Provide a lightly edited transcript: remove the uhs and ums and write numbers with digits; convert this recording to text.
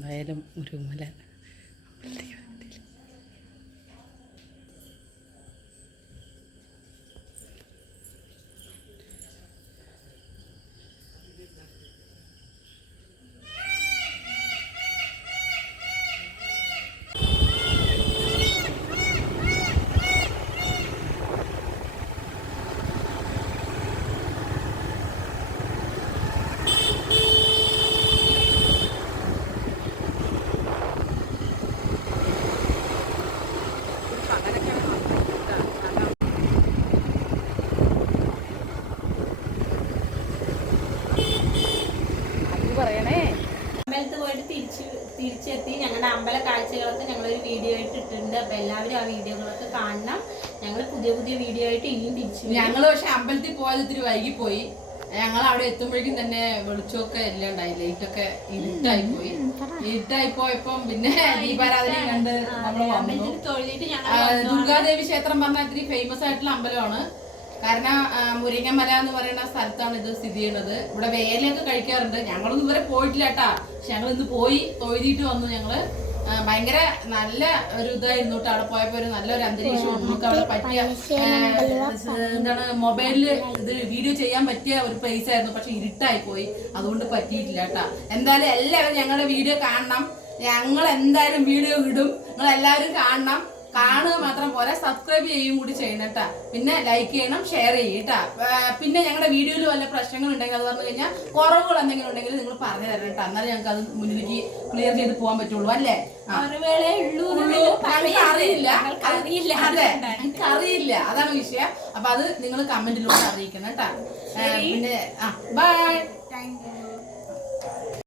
എന്തായാലും ഒരു മല തിരിച്ചെത്തി. ഞങ്ങളുടെ അമ്പല കാഴ്ചകളൊക്കെ ഞങ്ങളൊരു വീഡിയോ ആയിട്ട് ഇട്ടിട്ടുണ്ട്. അപ്പൊ എല്ലാവരും ആ വീഡിയോകളൊക്കെ കാണണം. ഞങ്ങൾ പുതിയ പുതിയ വീഡിയോ ആയിട്ട് ഇനിയും തിരിച്ചു. ഞങ്ങൾ പക്ഷെ അമ്പലത്തിൽ പോയത് ഇത്തിരി വൈകിപ്പോയി. ഞങ്ങൾ അവിടെ എത്തുമ്പോഴേക്കും തന്നെ വെളിച്ചമൊക്കെ എല്ലാം ഉണ്ടായി. ലൈറ്റൊക്കെ ഇരുട്ടായി പോയി. ഇരുട്ടായി പോയപ്പം പിന്നെ ദീപാരാധന കണ്ട് നമ്മൾ വന്നു. ദുർഗാദേവി ക്ഷേത്രം പറഞ്ഞാൽ ഇത്തിരി ഫേമസ് ആയിട്ടുള്ള അമ്പലമാണ്. കാരണം മുരിങ്ങമല എന്ന് പറയുന്ന സ്ഥലത്താണ് ഇത് സ്ഥിതി ചെയ്യുന്നത്. ഇവിടെ വേലയൊക്കെ കഴിക്കാറുണ്ട്. ഞങ്ങളൊന്നും ഇതുവരെ പോയിട്ടില്ല കേട്ടാ. പക്ഷെ ഞങ്ങൾ ഇന്ന് പോയി തൊഴുതിയിട്ട് വന്നു. ഞങ്ങള് ഭയങ്കര നല്ല ഒരു ഇതായിരുന്നു കേട്ടോ. അവിടെ പോയപ്പോ ഒരു നല്ലൊരു അന്തരീക്ഷവും നമുക്ക് അവിടെ പറ്റിയ എന്താണ് മൊബൈലില് ഇത് വീഡിയോ ചെയ്യാൻ പറ്റിയ ഒരു പ്ലേസ് ആയിരുന്നു. പക്ഷെ ഇരുട്ടായി പോയി, അതുകൊണ്ട് പറ്റിയിട്ടില്ല കേട്ടാ. എന്തായാലും എല്ലാവരും ഞങ്ങളുടെ വീഡിയോ കാണണം. ഞങ്ങൾ എന്തായാലും വീഡിയോ ഇടും, നിങ്ങൾ എല്ലാവരും കാണണം. കാണുക മാത്രം പോരാ, സബ്സ്ക്രൈബ് ചെയ്യുകയും കൂടി ചെയ്യണം കേട്ടാ. പിന്നെ ലൈക്ക് ചെയ്യണം, ഷെയർ ചെയ്യും കേട്ടാ. പിന്നെ ഞങ്ങളുടെ വീഡിയോയിൽ വല്ല പ്രശ്നങ്ങൾ ഉണ്ടെങ്കിൽ അത് പറഞ്ഞു കഴിഞ്ഞാൽ കുറവുകൾ എന്തെങ്കിലും ഉണ്ടെങ്കിൽ നിങ്ങൾ പറഞ്ഞു തരണം കേട്ടോ. എന്നാലും ഞങ്ങൾക്ക് അത് മുന്നിലേക്ക് ക്ലിയർ ചെയ്ത് പോകാൻ പറ്റുള്ളൂ അല്ലേ. അറിയില്ല, അതാണ് വിഷയം. അപ്പൊ അത് നിങ്ങൾ കമന്റിലൂടെ അറിയിക്കണം കേട്ടാ. പിന്നെ ബൈ.